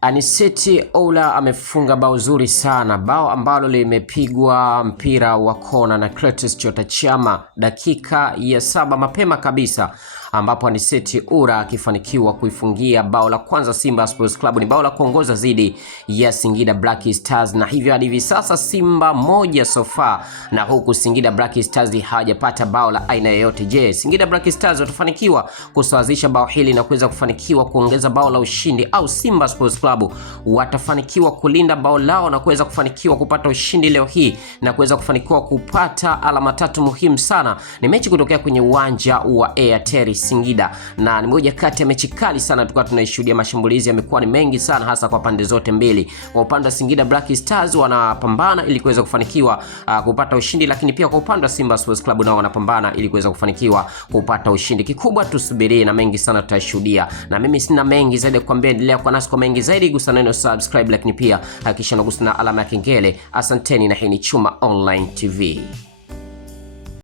Anicet Oula amefunga bao zuri sana, bao ambalo limepigwa mpira wa kona na Clatous Chota Chama dakika ya 7 mapema kabisa, ambapo Anicet Oula akifanikiwa kuifungia bao la kwanza Simba Sports Club. Ni bao la kuongoza dhidi ya Singida Black Stars, na hivyo hadi hivi sasa Simba moja sofa, na huku Singida Black Stars hawajapata bao la aina yoyote. Je, Singida Black Stars watafanikiwa kusawazisha bao hili na kuweza kufanikiwa kuongeza bao la ushindi, au Simba Sports Club watafanikiwa kulinda bao lao na kuweza kufanikiwa kupata ushindi leo hii na kuweza kufanikiwa kupata alama 3 muhimu sana? Ni mechi kutokea kwenye uwanja wa Airtel Singida, na ni moja kati ya mechi kali sana tulikuwa tunaishuhudia. Mashambulizi yamekuwa ni mengi sana, hasa kwa pande zote mbili. Kwa upande wa Singida Black Stars wanapambana ili kuweza kufanikiwa kupata ushindi, lakini pia kwa upande wa Simba Sports Club nao wanapambana ili kuweza kufanikiwa kupata ushindi. Kikubwa tusubirie, na mengi sana tutashuhudia, na mimi sina mengi zaidi kukwambia. Endelea kwa nasi kwa mengi zaidi, gusa neno subscribe, lakini pia hakikisha unagusa na alama ya kengele. Asanteni, na hii ni Chuma Online TV.